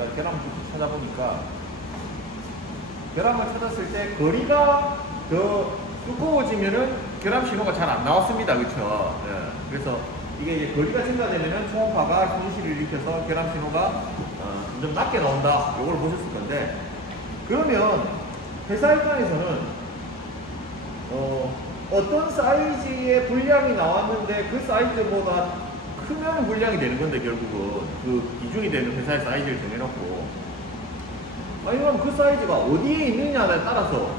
제가 결함을 쭉 찾아보니까 결함을 찾았을 때 거리가 더 두꺼워지면은 결함 신호가 잘 안 나왔습니다. 그렇죠? 예. 그래서 이게 이제 거리가 증가되면은 초음파가 손실을 일으켜서 결함 신호가 좀 낮게 나온다. 이걸 보셨을 건데, 그러면 회사 입장에서는 어떤 사이즈의 분량이 나왔는데 그 사이즈보다 크면 분량이 되는 건데, 결국은 그 기준이 되는 회사의 사이즈를 정해놓고, 아니면 그 사이즈가 어디에 있느냐에 따라서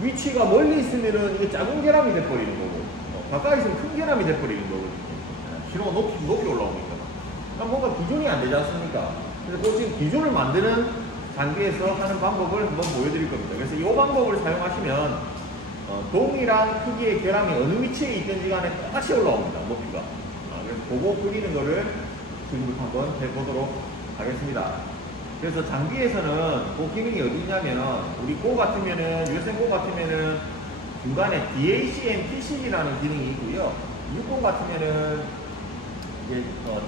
위치가 멀리 있으면은 이게 작은 결함이 돼버리는 거고, 가까이 있으면 큰 결함이 돼버리는 거거든요. 신호가 높이 올라오니까. 그러니까 뭔가 기준이 안 되지 않습니까? 그래서 그 지금 기준을 만드는 단계에서 하는 방법을 한번 보여드릴 겁니다. 그래서 이 방법을 사용하시면 동일한 크기의 결함이 어느 위치에 있든지 간에 똑같이 올라옵니다. 높이가. 그래서 그거 그리는 거를 지금부터 한번 해보도록 하겠습니다. 그래서 장비에서는 그 기능이 어디 있냐면, 우리 고 같으면은, 유선 고 같으면은 중간에 DAC, NTC라는 기능이 있고요. 60 같으면은 이제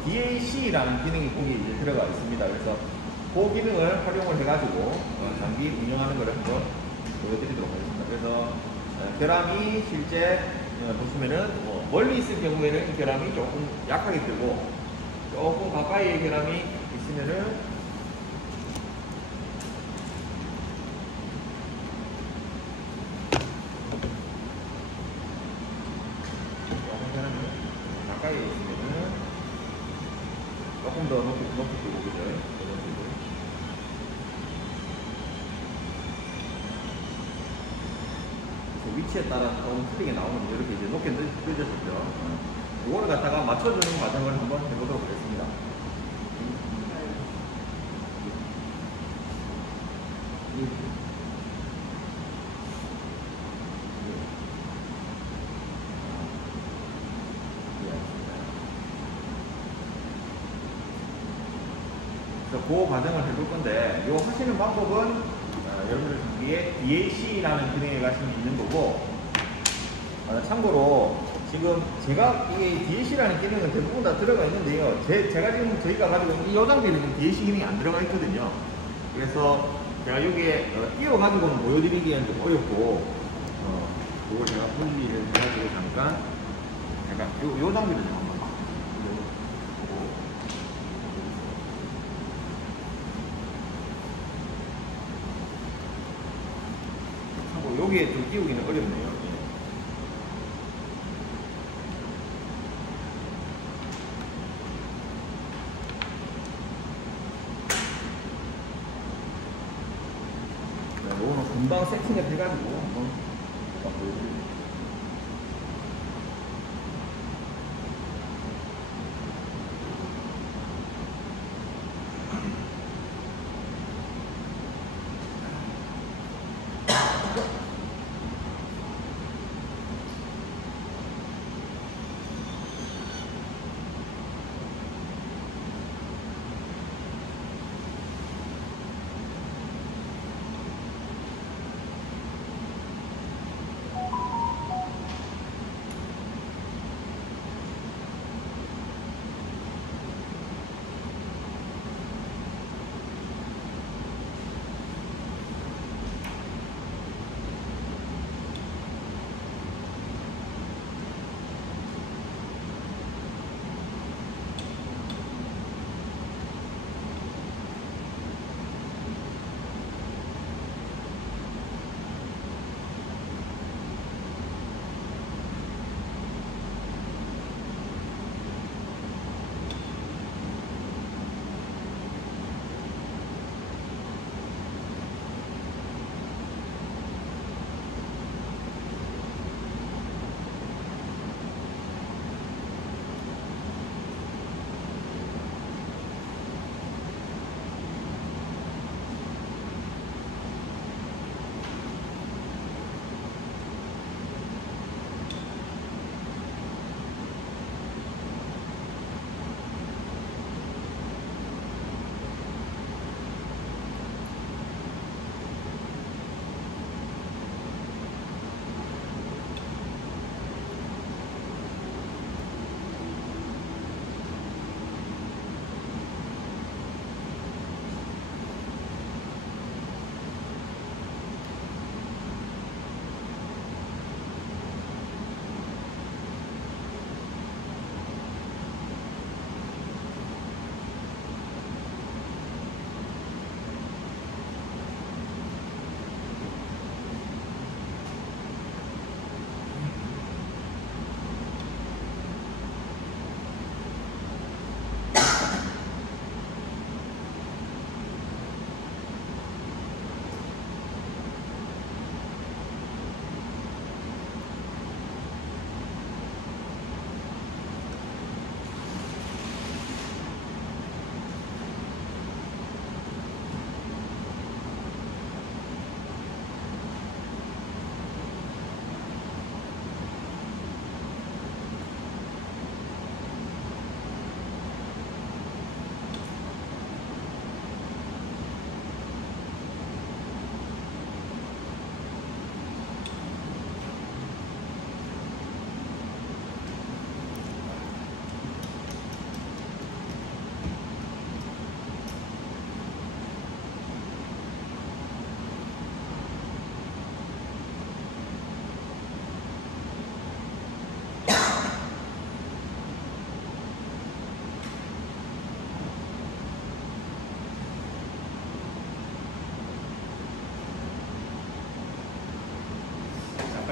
DAC라는 기능이 거기 이제 들어가 있습니다. 그래서 그 기능을 활용을 해가지고 장비 운영하는 것을 한번 보여드리도록 하겠습니다. 그래서 결함이 실제 보시면은 멀리 있을 경우에는 이 결함이 조금 약하게 뜨고, 조금 가까이의 결함이 있으면은 가까이에 있으면은 조금 더 높이 뜨고, 그죠? 그래서 위치에 따라 조금 틀리게 나오는데, 이렇게 이제 높게 뜨졌었죠. 이거를 갖다가 맞춰주는 과정을 한번 해보도록 하겠습니다. 그 과정을 해볼 건데, 요 하시는 방법은 여러분들 장비에 DAC라는 기능에 가시면 있는 거고, 참고로 지금 제가 이게 DAC라는 기능은 대부분 다 들어가 있는데요. 제가 지금 저희가 가지고 있는 이 장비에는 지금 DAC 기능이 안 들어가 있거든요. 그래서 제가 여기에 띄워가지고는 보여드리기에는 좀 어렵고, 그걸 제가 분리를 해가지고 잠깐 요 장비를 좀 한번 여기에 좀 띄우기는 어렵네요. 이거는 금방 세팅을 해가지고 한번 보여드릴게요.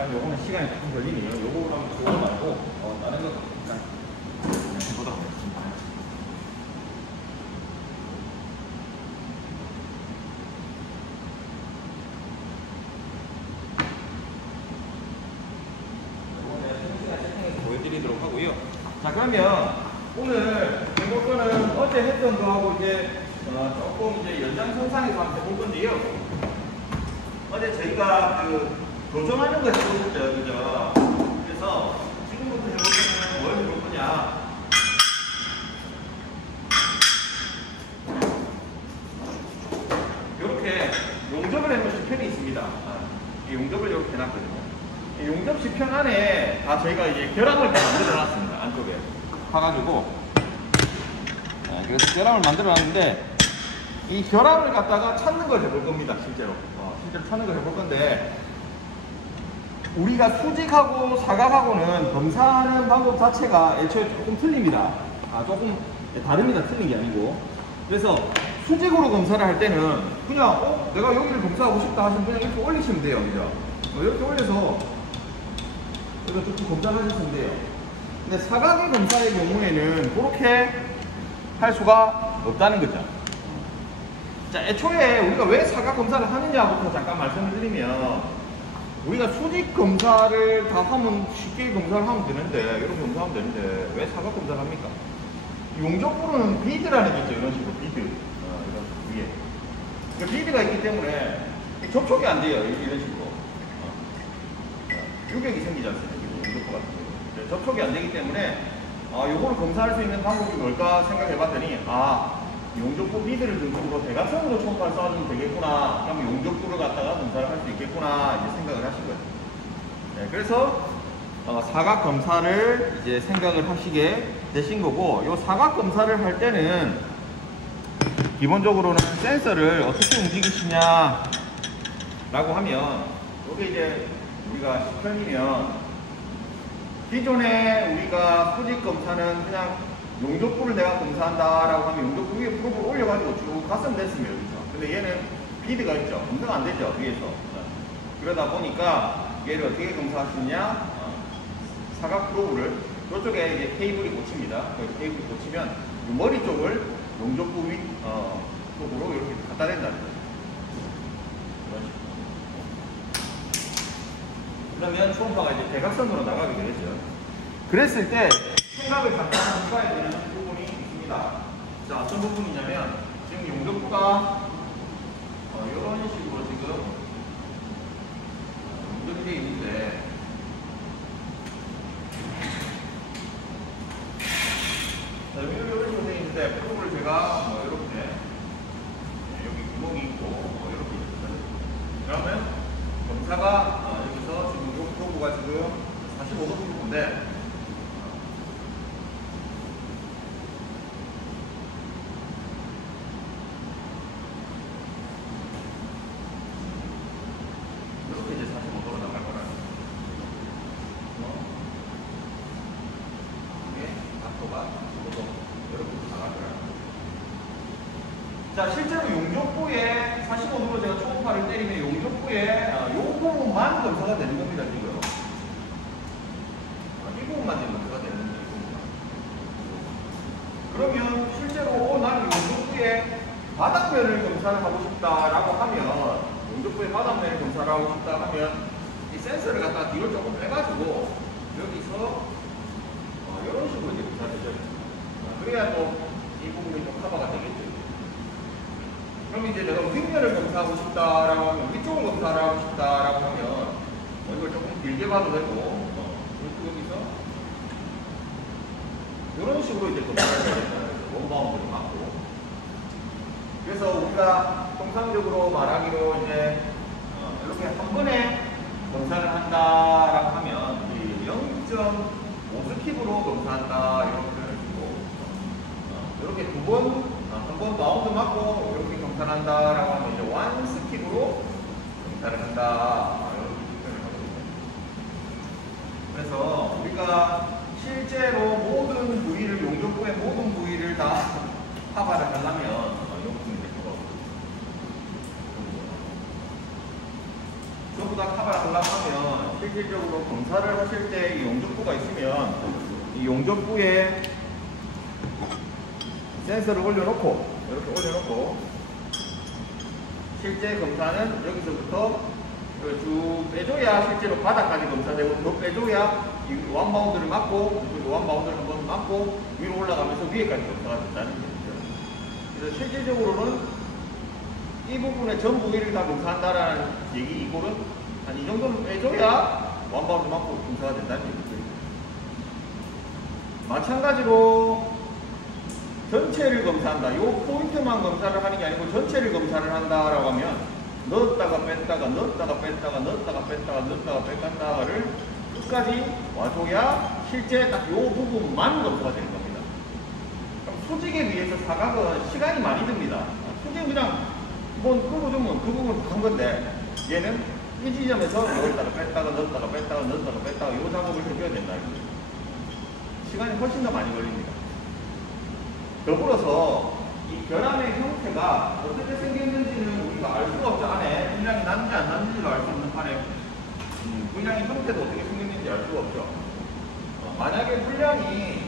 약간 요거는 시간이 조금 걸리네요. 요거 말고 다른 거 일단 해보도록 하겠습니다. 보여드리도록 하고요. 자, 그러면 오늘 해볼 거는 어제 했던 거하고 이제 조금 이제 연장선상에서 한번 해볼 건데요. 어제 저희가 그 교정하는 거 해보셨죠, 그죠? 그래서 지금부터 해볼 거는 뭘 해볼 거냐? 이렇게 용접을 해놓으신 편이 있습니다. 이 용접을 이렇게 해놨거든요. 이 용접시편 안에 다 저희가 이제 결함을 다 만들어 놨습니다. 안쪽에 파가지고. 그래서 결함을 만들어 놨는데 이 결함을 갖다가 찾는 걸 해볼 겁니다. 실제로 찾는 걸 해볼 건데, 우리가 수직하고 사각하고는 검사하는 방법 자체가 애초에 조금 틀립니다. 조금 다릅니다. 틀린 게 아니고. 그래서 수직으로 검사를 할 때는 그냥 내가 여기를 검사하고 싶다 하시면 그냥 이렇게 올리시면 돼요. 그죠? 이렇게 올려서 이거 조금 검사를 하시면 돼요. 근데 사각의 검사의 경우에는 그렇게 할 수가 없다는 거죠. 자, 애초에 우리가 왜 사각 검사를 하느냐부터 잠깐 말씀을 드리면, 우리가 수직 검사를 다 하면 쉽게 검사를 하면 되는데, 이렇게 검사하면 되는데 왜 사각 검사를 합니까? 용접부로는 비드라는 게 있죠. 이런 식으로 비드, 이런 식으로 위에 그 비드가 있기 때문에 접촉이 안 돼요. 이런 식으로 유격이 생기지 않습니까? 용접부 같은 경우 접촉이 안 되기 때문에 요거를 검사할 수 있는 방법이 뭘까 생각해 봤더니, 용접부 비드를 등록으로 대각선으로 초음파를 쏴주면 되겠구나. 그럼 용접부를 갖다가 검사를 할 수 있겠구나 이제 생각을 하신 거예요. 네, 그래서 사각 검사를 이제 생각을 하시게 되신 거고, 요 사각 검사를 할 때는 기본적으로는 센서를 어떻게 움직이시냐 라고 하면, 요게 이제 우리가 10편이면 기존에 우리가 수직 검사는 그냥 용접부를 내가 검사한다라고 하면 용접부 위에 프로브를 올려가지고 쭉 갔으면 됐습니다. 그렇죠? 근데 얘는 비드가 있죠. 검사가 안 되죠, 위에서. 그러다 보니까 얘를 어떻게 검사하시냐? 사각 프로브를 이쪽에 이제 케이블이 꽂힙니다. 케이블이 꽂히면 이 머리 쪽을 용접부 위 쪽으로 이렇게 갖다 댄다는 거죠. 그러면 초음파가 이제 대각선으로 나가게 되겠죠. 그랬을 때 생각을 잠깐 해봐야 되는 부분이 있습니다. 자, 어떤 부분이냐면, 지금 용접부가 이런 식으로 지금 용접이 되어 있는데, 자, 이런 식으로 되어 있는데, 프로브를 제가 이렇게 여기 구멍이 있고 이렇게 있거든요. 그러면 검사가 여기서 지금 이 프로브가 지금 45도 프로브인데, 이렇게 이제 45도로 나갈 거라는 이게 각도가 45도 이렇게 나갈 거라는 거죠. 자, 실제로 용접부에 45도로 제가 초음파를 때리면 용접부에 이 부분만 검사가 되는 겁니다. 지금 이 부분만 지금 검사가 되는 겁니다. 그러면 실제로 나는 용접부에 바닥면을 검사를 하고 싶다라고 하면, 용접부의 바닥면을 검사를 하고 싶다 하면 이 센서를 갖다가 뒤로 조금 빼가지고 여기서 이런 식으로 이제 검사를 해줘야 됩니다. 그래야 또 이 부분이 좀 커버가 되겠죠. 그럼 이제 내가 윗면을 검사하고 싶다라고 하면, 위쪽을 검사를 하고 싶다라고 하면 이걸 조금 길게 봐도 되고, 여기서 이런 식으로 이제 검사를 해야 된다는 거죠. 원바운드를 맞고. 그래서 우리가 통상적으로 말하기로 이제 이렇게 한 번에 검사를 한다라고 하면 0.5스킵으로 검사한다 이런 표현을 쓰고, 이렇게 한 번 바운드 맞고 이렇게 검사를 한다라고 하면 이제 1스킵으로 검사를 한다 이런 표현을 하거든요. 그래서 우리가 실제로 모든 부위를, 용접부의 모든 부위를 다 커버를 하려면 이 부분이 될 거고, 전부 다 커버를 하려고 하면 실질적으로 검사를 하실 때 이 용접부가 있으면 이 용접부에 센서를 올려놓고 이렇게 올려놓고 실제 검사는 여기서부터 쭉 빼줘야 실제로 바닥까지 검사되고 더 빼줘야 이 완바운드를 맞고 완바운드를 한번 맞고 위로 올라가면서 위에까지 검사가 된다는 얘기죠. 그래서 실질적으로는 이 부분의 전 부위를 다 검사한다라는 얘기 이거는 한 이 정도는 빼줘야 완바운드 맞고 검사가 된다는 얘기죠. 마찬가지로 전체를 검사한다. 요 포인트만 검사를 하는 게 아니고 전체를 검사를 한다라고 하면 넣었다가 뺐다가 넣었다가 뺐다가 넣었다가 뺐다가 넣었다가 뺐다가를 끝까지 와줘야 실제 딱 요 부분만 검사가 되는 겁니다. 그럼 수직에 비해서 사각은 시간이 많이 듭니다. 수직은 그냥 뭐 끄고주면 그 부분 한 건데 얘는 이 지점에서 넣었다가 뺐다가 넣었다가 뺐다가 넣었다가 뺐다가 요 작업을 해줘야 된다. 시간이 훨씬 더 많이 걸립니다. 더불어서 이 결함의 형태가 어떻게 생겼는지는 우리가 알 수가 없죠. 안에 분량이 났는지 안 났는지도 알 수 없는 판에 분량의 형태도 어떻게 생겼는지 알 수가 없죠. 만약에 분량이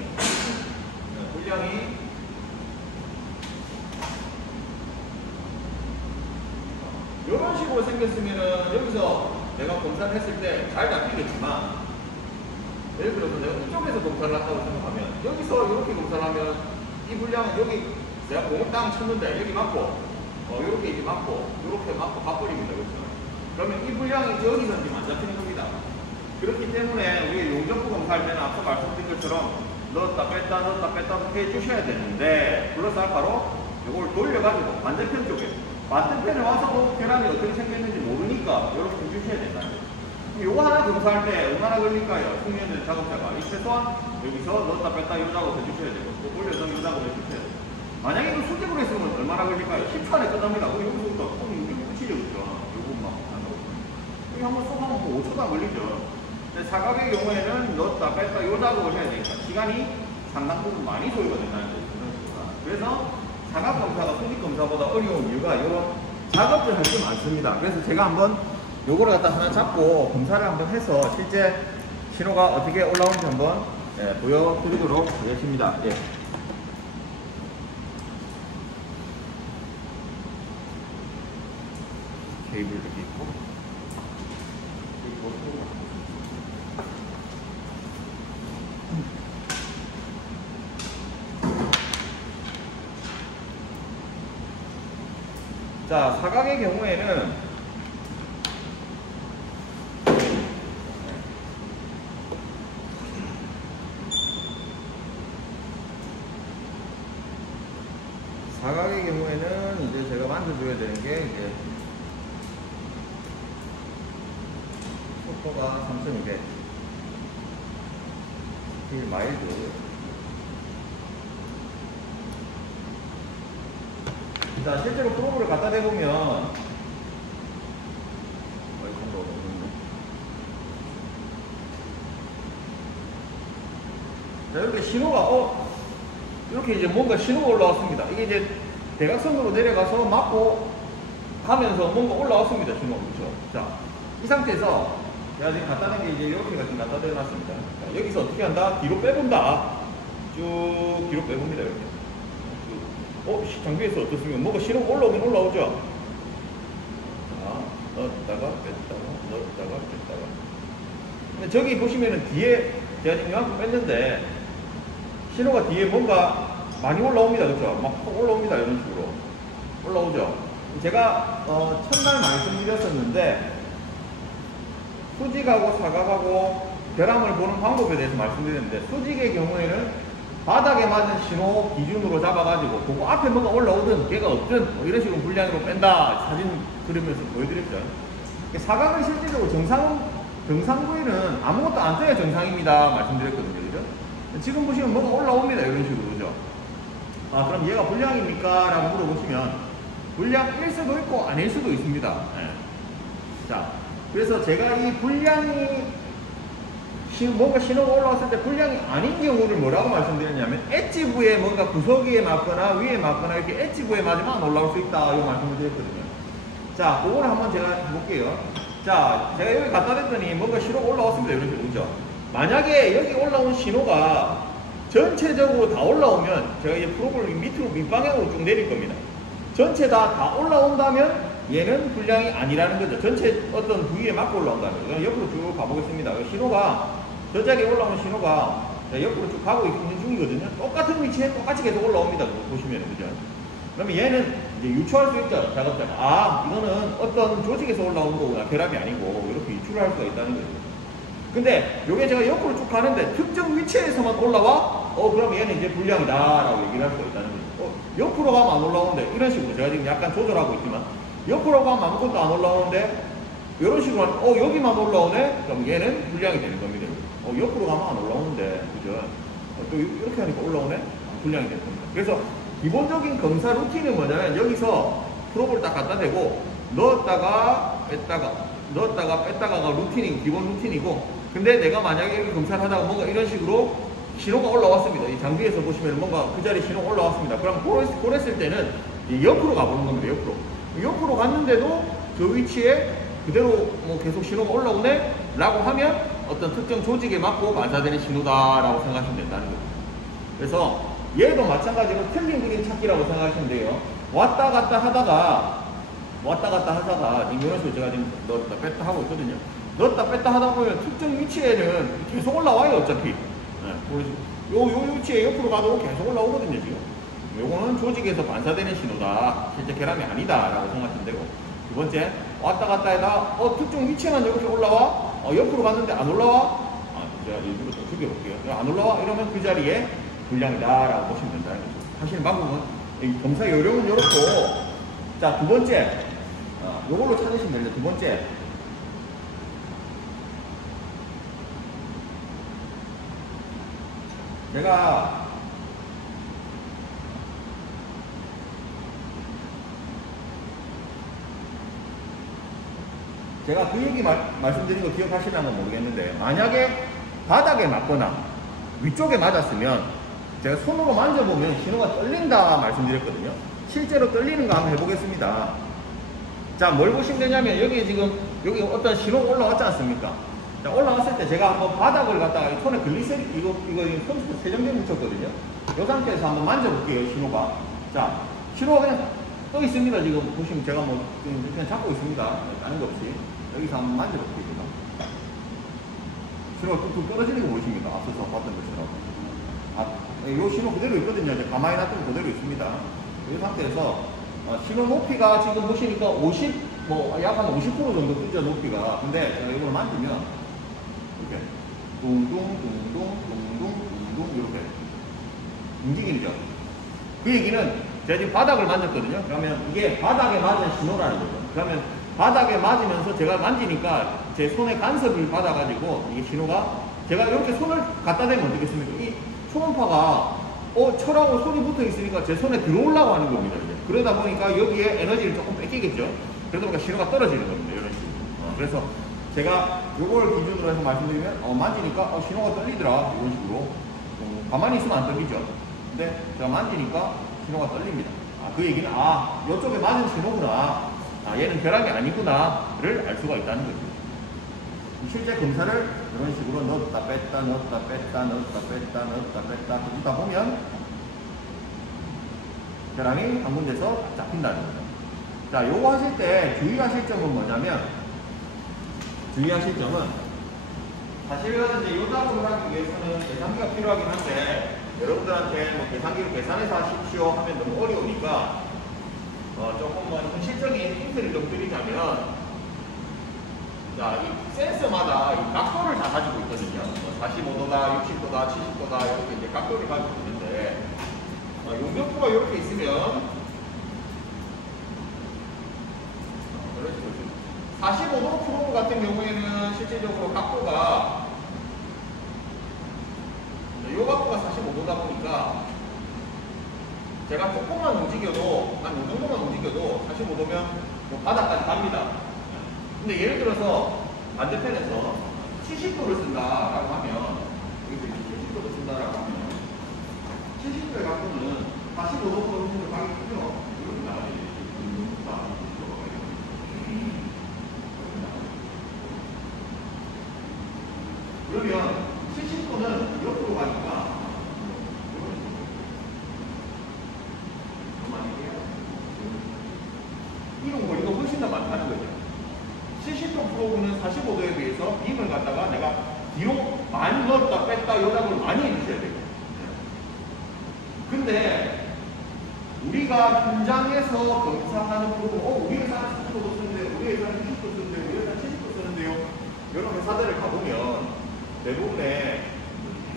이런 식으로 생겼으면은 여기서 내가 검사를 했을 때 잘 잡히겠지만 예를 들어서 내가 이쪽에서 검사를 한다고 생각하면 여기서 이렇게 검사를 하면 이 분량은 여기 내가 공을 땅 쳤는데 여기 맞고 이렇게 이제 맞고 이렇게 맞고 가버립니다. 그렇죠? 그러면 이 분량이 여기서 지금 안 잡히는 겁니다. 그렇기 때문에 우리 용접부 검사할 때는 앞서 말씀드린 것처럼 넣었다 뺐다 해 주셔야 되는데 플러스 알파로 이걸 돌려가지고 반대편 쪽에 반대편에 와서도 결함이 어떻게 생겼는지 모르니까 이렇게 해주셔야 된다. 요거 하나 검사할 때 얼마나 걸릴까요? 숙련된 작업자가. 이 최소한 여기서 넣었다 뺐다 요 작업 해주셔야 되고 또 돌려서 요 작업 해주셔야 되고 만약에 이거 수직으로 했으면 얼마나 걸릴까요? 10초 안에 끝납니다. 그럼 여기서부터 폼이 붙이죠. 그렇죠? 요 부분만 한다고. 여기 한번 쏙 하면 5초도 안 걸리죠. 근데 사각의 경우에는 넣었다 뺐다 요 작업을 해야 되니까 시간이 상당 부분 많이 소요가 된다는 거죠. 그래서 사각 검사가 수직 검사보다 어려운 이유가 이런 작업을 할 게 많습니다. 그래서 제가 한번 요거를 갖다 하나 잡고 검사를 한번 해서 실제 신호가 어떻게 올라오는지 한번 보여드리도록 하겠습니다. 예. 케이블 여기 있고 자, 사각의 경우에는 이제 제가 만져줘야 되는 게 이제 속도가 3,200 딜 마일드. 자, 실제로 프로브를 갖다 대보면 자, 이렇게 신호가 이렇게 이제 뭔가 신호가 올라왔습니다. 이게 이제 대각선으로 내려가서 맞고 가면서 뭔가 올라왔습니다. 신호가. 그렇죠? 자, 이 상태에서 제가 지금 갖다 댄 게 이제 이렇게가 지금 갖다 대놨습니다. 자, 여기서 어떻게 한다? 뒤로 빼본다. 쭉 뒤로 빼봅니다. 이렇게. 장비에서 어떻습니까? 뭐가 신호가 올라오긴 올라오죠? 자, 넣었다가 뺐다가 넣었다가 뺐다가. 근데 저기 보시면은 뒤에 제가 지금 이만큼 뺐는데 신호가 뒤에 뭔가 많이 올라옵니다. 그렇죠? 막 올라옵니다. 이런 식으로 올라오죠. 제가 첫날 말씀드렸었는데 수직하고 사각하고 결함을 보는 방법에 대해서 말씀드렸는데 수직의 경우에는 바닥에 맞은 신호 기준으로 잡아가지고 그거 앞에 뭐가 올라오든 걔가 없든 뭐 이런 식으로 분량으로 뺀다 사진 그리면서 보여드렸죠. 사각은 실질적으로 정상 부위는 아무것도 안 떠야 정상입니다 말씀드렸거든요. 그죠? 지금 보시면 뭐가 올라옵니다. 이런 식으로. 그죠? 그럼 얘가 불량입니까? 라고 물어보시면 불량일 수도 있고 아닐 수도 있습니다. 네. 자, 그래서 제가 이 불량이 뭔가 신호가 올라왔을 때 불량이 아닌 경우를 뭐라고 말씀드렸냐면 엣지부에 뭔가 구석위에 맞거나 위에 맞거나 이렇게 엣지부에 맞으면 올라올 수 있다 이 말씀을 드렸거든요. 자, 그걸 한번 제가 해볼게요. 자, 제가 여기 갖다 댔더니 뭔가 신호가 올라왔습니다. 이런 식으로. 그죠? 만약에 여기 올라온 신호가 전체적으로 다 올라오면 제가 이제 프로그램을 밑으로 밑방향으로 쭉 내릴 겁니다. 전체 다 올라온다면 얘는 불량이 아니라는 거죠. 전체 어떤 부위에 맞고 올라온다는 거죠. 옆으로 쭉 가보겠습니다. 신호가 저짝에 올라오는 신호가 옆으로 쭉 가고 있는 중이거든요. 똑같은 위치에 똑같이 계속 올라옵니다. 보시면 그죠? 그러면 얘는 이제 유추할 수 있죠. 작업자가. 아, 이거는 어떤 조직에서 올라오는 거구나. 결합이 아니고 이렇게 유추를 할 수가 있다는 거죠. 근데 요게 제가 옆으로 쭉 가는데 특정 위치에서만 올라와? 그럼 얘는 이제 불량이다 라고 얘기를 할 수가 있다는 거죠. 옆으로 가면 안 올라오는데 이런 식으로 제가 지금 약간 조절하고 있지만 옆으로 가면 아무것도 안 올라오는데 이런 식으로 하면 여기만 올라오네? 그럼 얘는 불량이 되는 겁니다. 옆으로 가면 안 올라오는데 그죠? 또 이렇게 하니까 올라오네? 불량이 되는 겁니다. 그래서 기본적인 검사 루틴은 뭐냐면 여기서 프로브를 딱 갖다 대고 넣었다가 뺐다가가 루틴이고 기본 루틴이고, 근데 내가 만약에 여기 검사를 하다가 뭔가 이런 식으로 신호가 올라왔습니다. 이 장비에서 보시면 뭔가 그 자리에 신호가 올라왔습니다. 그럼 그랬을 때는 옆으로 가보는 겁니다. 옆으로 갔는데도 저 위치에 그대로 뭐 계속 신호가 올라오네? 라고 하면 어떤 특정 조직에 맞고 반사되는 신호다라고 생각하시면 된다는 거죠. 그래서 얘도 마찬가지로 틀린 그림 찾기라고 생각하시면 돼요. 왔다 갔다 하다가 지금 이런 식으로 제가 지금 넣었다 뺐다 하고 있거든요. 넣었다 뺐다 하다 보면 특정 위치에는 계속 올라와요, 어차피. 요 위치에 옆으로 가도 계속 올라오거든요, 지금. 요거는 조직에서 반사되는 신호다. 실제 결함이 아니다라고 생각하시면 되고. 두 번째, 왔다 갔다 해다 특정 위치에만 이렇게 올라와? 옆으로 갔는데 안 올라와? 제가 일부러 좀 죽여볼게요. 안 올라와? 이러면 그 자리에 불량이다라고 보시면 된다는 거죠. 하시는 방법은, 검사 요령은 이렇고, 자, 두 번째, 요걸로 찾으시면 됩니다. 두 번째. 제가 그 얘기 말씀드린 거 기억하시려면 모르겠는데, 만약에 바닥에 맞거나 위쪽에 맞았으면 제가 손으로 만져보면 신호가 떨린다 말씀드렸거든요. 실제로 떨리는 거 한번 해보겠습니다. 자, 뭘 보시면 되냐면 여기 어떤 신호가 올라왔지 않습니까? 자, 올라왔을 때 제가 한번 바닥을 갖다가 손에 글리세린 이거 컴퓨터 세정제 묻혔거든요. 이 상태에서 한번 만져볼게요. 신호가. 자, 신호가 그냥 떠 있습니다. 지금 보시면 제가 뭐 그냥 잡고 있습니다. 다른 거 없이. 여기서 한번 만져볼게요. 신호가 뚝뚝 떨어지는 거 보이십니까? 앞서서 봤던 것처럼. 이 신호 그대로 있거든요. 이제 가만히 놔두면 그대로 있습니다. 이 상태에서 신호 높이가 지금 보시니까 50, 약 한 50% 정도 뜨죠, 높이가. 근데 제가 이걸 만지면 이렇게 둥둥 이렇게 움직이죠. 그 얘기는 제가 지금 바닥을 만졌거든요. 그러면 이게 바닥에 맞은 신호라는 거죠. 그러면 바닥에 맞으면서 제가 만지니까 제 손에 간섭을 받아가지고 이게 신호가, 제가 이렇게 손을 갖다 대면 어떻겠습니까? 이 초음파가 철하고 손이 붙어 있으니까 제 손에 들어오려고 하는 겁니다. 이제. 그러다 보니까 여기에 에너지를 조금 뺏기겠죠. 그러다 보니까 신호가 떨어지는 겁니다. 이런 식으로. 그래서 제가 요걸 기준으로 해서 말씀드리면 만지니까 신호가 떨리더라. 이런 식으로. 가만히 있으면 안 떨리죠. 근데 제가 만지니까 신호가 떨립니다. 그 얘기는 이쪽에 맞은 신호구나. 얘는 결함이 아니구나를 알 수가 있다는 거죠. 실제 검사를 이런 식으로 넣었다 뺐다 해주다 보면 결함이 한 군데서 잡힌다는 거죠. 자, 요거 하실 때 주의하실 점은 뭐냐면, 사실은 이제 요 작업을 하기 위해서는 계산기가 필요하긴 한데, 여러분들한테 뭐 계산기로 계산해서 하십시오 하면 너무 어려우니까 조금 현실적인 힌트를 좀 드리자면, 자, 이 센서마다 이 각도를 다 가지고 있거든요. 45도다, 60도다, 70도다 이렇게 이제 각도를 가지고 있는데, 용접부가 이렇게 있으면 45도 프로브 같은 경우에는 실제적으로 각도가 이 각도가 45도다 보니까 제가 조금만 움직여도, 한 이 정도만 움직여도 45도면 뭐 바닥까지 갑니다. 근데 예를 들어서 반대편에서 70도를 쓴다라고 하면, 70도를 쓴다라고 하면 70도의 각도는 45도 정도 가기 크죠. 이렇게 나와야 돼. 진짜 많다는 거죠. 70도 프로그는 45도에 비해서 빔을 갖다가 내가 뒤로 많이 넣었다 뺐다 요작을 많이 해주셔야 돼요. 근데 우리가 현장에서 검사하는 프로그램, 우리 회사는 40도도 쓰는데요, 우리 회사는 60도 쓰는데요, 우리 회사는 70도 쓰는데요, 이런 회사들을 가보면 대부분의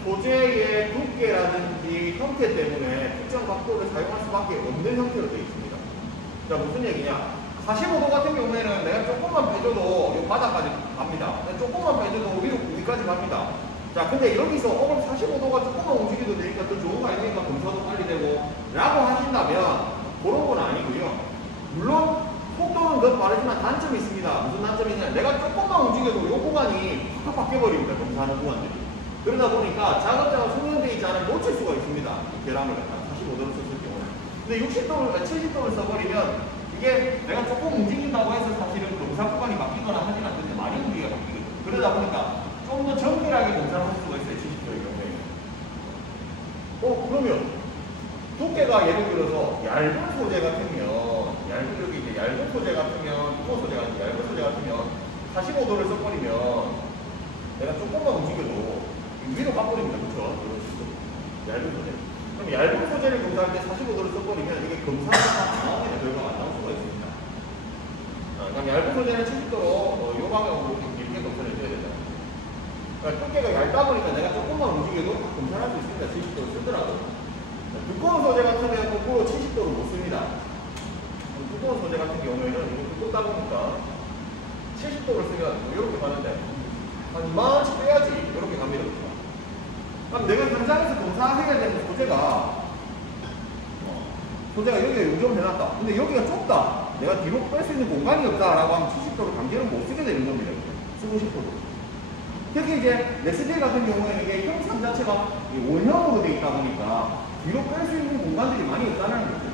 소재의 두께라든지 형태 때문에 특정 각도를 사용할 수밖에 없는 형태로 되어 있습니다. 자, 무슨 얘기냐? 45도 같은 경우에는 내가 조금만 빼줘도 이 바닥까지 갑니다. 조금만 빼줘도 위까지 갑니다. 자, 근데 여기서 그럼 45도가 조금만 움직여도 되니까 더 좋은 거 아닙니까? 검사도 빨리 되고 라고 하신다면 그런 건 아니고요. 물론 속도는 더 빠르지만 단점이 있습니다. 무슨 단점이 있냐? 내가 조금만 움직여도 이 구간이 확 바뀌어버립니다. 검사하는 구간들이. 그러다 보니까 작업자가 숙련되어 있지 않으면 놓칠 수가 있습니다. 계량을 45도를 썼을 경우에. 근데 60도를, 70도를 써버리면 이게 내가 조금 움직인다고 해서 사실은 검사 구간이 바뀌거나 하진 않는데 많이 움직이가 바뀌거든요. 그러다 보니까 좀 더 정밀하게 검사를 할 수가 있어요. 70도의 경우에. 그러면 두께가 예를 들어서 얇은 소재 같으면 여기 이제 얇은 소재 같으면 두꺼운 소재 같으면 얇은 소재 같으면 45도를 써버리면 내가 조금만 움직여도 위로 가버립니다. 그렇죠? 얇은 소재. 그럼 얇은 소재를 검사할 때 45도를 써버리면 이게 검사가 나오면 결과가 안 나올 수가 있습니다. 그럼 얇은 소재는 70도로 요 방향으로 길게 검사를 해줘야 된다. 그러니까 두께가 얇다 보니까 내가 조금만 움직여도 검사할 수 있습니다. 70도를 쓰더라도. 두꺼운 소재 같으면 거꾸로 70도를 못 씁니다. 두꺼운 소재 같은 경우에는 이거 두껍다 보니까 70도를 쓰면 이렇게 가는데 한 이만치 빼야지 이렇게 갑니다. 그럼 내가 현장에서 검사해야 되는 소재가 여기에 요정해놨다. 근데 여기가 좁다. 내가 뒤로 뺄 수 있는 공간이 없다라고 하면 70도를 강제로 못 쓰게 되는 겁니다. 쓰고 싶어도. 특히 이제 넥스딜 같은 경우에는 이게 형상 자체가 원형으로 되어 있다 보니까 뒤로 뺄 수 있는 공간들이 많이 없다는 거죠.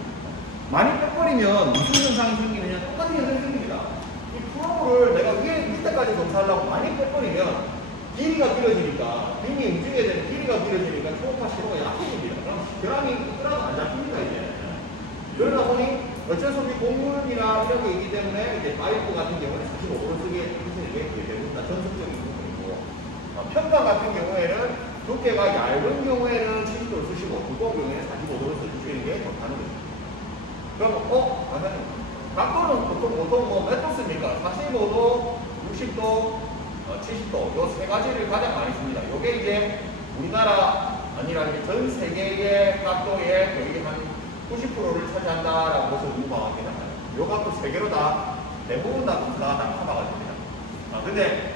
많이 빼버리면 무슨 현상이 생기느냐? 똑같은 현상이 생깁니다. 이 프로를 내가 밑에까지 검사하려고 많이 빼버리면 길이가 길어지니까, 빔이 움직여야 되는 길이가 길어지니까 초음파 신호가 약해집니다. 그럼 결함이 있더라도 안 잡힙니다, 이제. 그러다 보니 어쩔 수 없이 공문이나 이런 게 있기 때문에 이제 파이프 같은 경우는 45도를 쓰게 해주시는 게 대부분 다 전속적인 부분이고, 편강 같은 경우에는 두께가 얇은 경우에는 70도를 쓰시고, 두꺼운 경우에는 45도를 써주시는 게 좋다는 거죠. 그럼, 각도는 보통 몇 도 씁니까? 45도, 60도, 70도, 요 세 가지를 가장 많이 씁니다. 요게 이제 우리나라 아니라 전 세계의 각도의 거의 한 90%를 차지한다라고 해서 유망하게 나타나요. 요 각도 세 개로 다 대부분 다 검사가 다 커버가 됩니다. 근데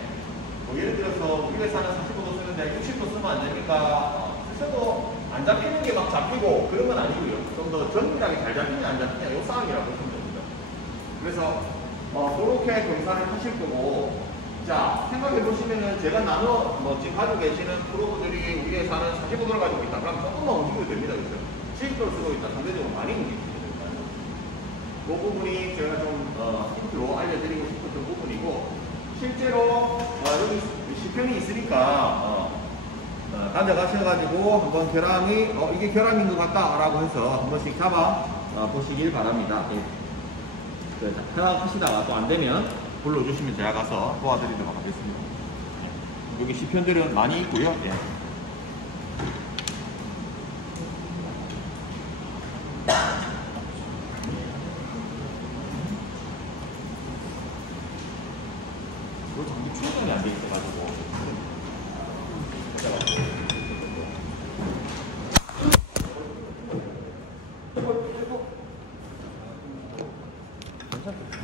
뭐 예를 들어서 우리 회사는 45도 쓰는데 60도 쓰면 안 됩니까? 쓰셔도 안 잡히는 게 막 잡히고 그런 건 아니고요. 좀 더 정밀하게 잘 잡히냐 안 잡히냐 요 싸움이라고 보시면 됩니다. 그래서 그렇게 검사를 하실 거고, 자, 생각해 보시면은 제가 지금 가지고 계시는 프로들이 우리 회사는 45도를 가지고 있다. 그럼 조금만 움직여도 됩니다. 그죠? 70도를 쓰고 있다. 상대적으로 많이 움직이게 됩니다. 그 부분이 제가 좀 힌트로 알려드리고 싶었던 부분이고, 실제로 여기 시편이 있으니까 가져가셔가지고 한번 결함이 이게 결함인 것 같다라고 해서 한 번씩 잡아 보시길 바랍니다. 예. 생각하시다가 또 안 되면 불러주시면 제가 가서 도와드리도록 하겠습니다. 여기 시편들은 많이 있고요. 예. 이거 전부 충전이 안 돼 있어가지고. 괜찮습니다.